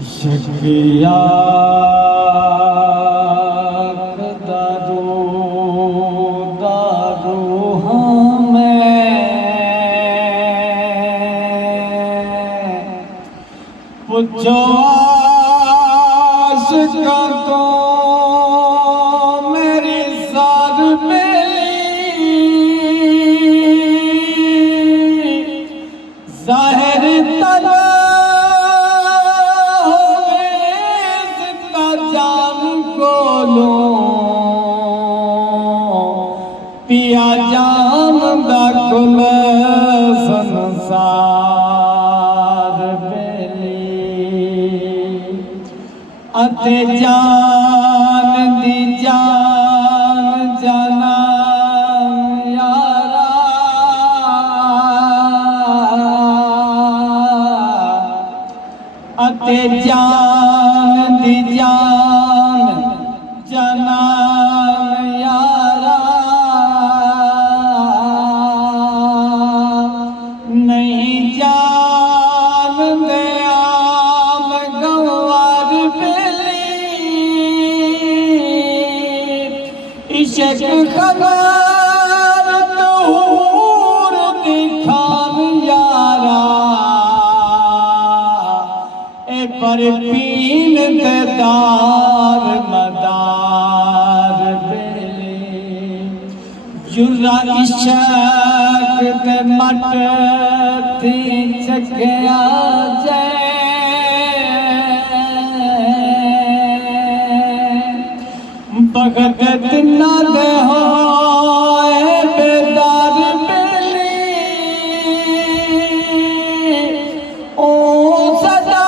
शकिया दारू दारू हमें पूछो आशिका तो मेरी सार बेली जाहिर तला पिया जान दाखुल संसार बेली अते जान दी जान जाना यारा अते जान दी जान जाना नहीं जान दे आम गंवार बेली इश्क खबर तूर दिखान यारा ए पर पीन दे दार मदार बेली जुर्रा इश्क दे मट थी चखया भगत न दे हो बेदार बेली ओ सदा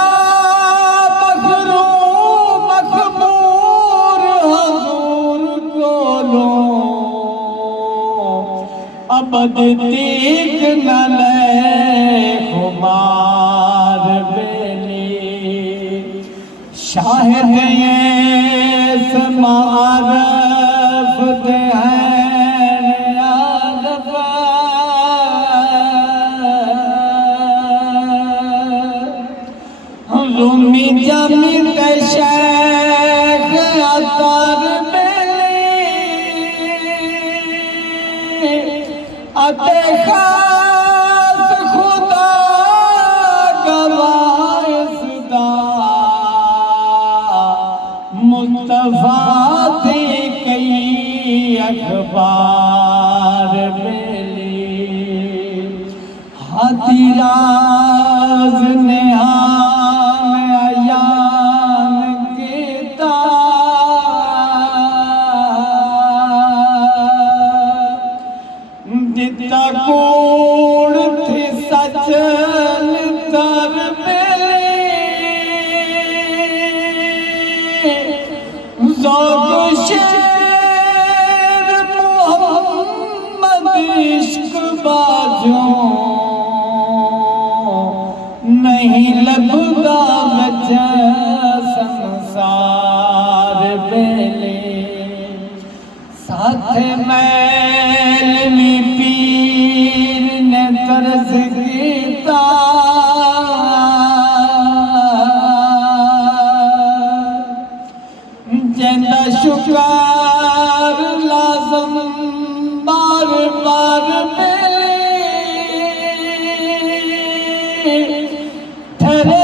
मखरूम मखबूर हजूर कोलो अबद तीक न ले खुमार बेली शाहिद ये समारफ दे हैं आलफ रूमी जमी ते शेख अतार बेली अते खास खुदा गवाइसदा मुस्तफा थी कई अखबार बेली हाथी राज नेहान अयान कीता दिता कूड़ थी सच नितर बेली ज़ौक़ शेर मोहम्मद इश्क बाजों नहीं लभदा बच संसार बेली साथ मैलवी पीर ने तरस कीता जिंदा शुकार लाज़म बार बार बेली ठहरे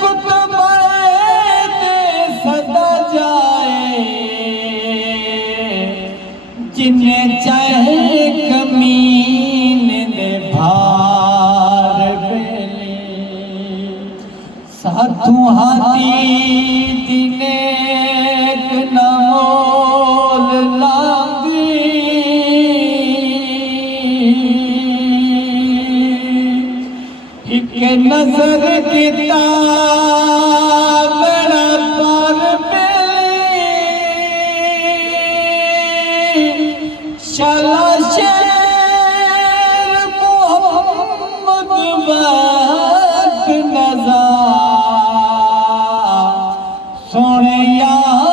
कुतुबे सदा जाए जिन्हें चाहे कमीन ने भार बेली साधु हाथी दिनेक नमोल लागी एक नजर किता बड़ा पर बेली शाला शेर मोहम्मद वक्त नज़र सोने यार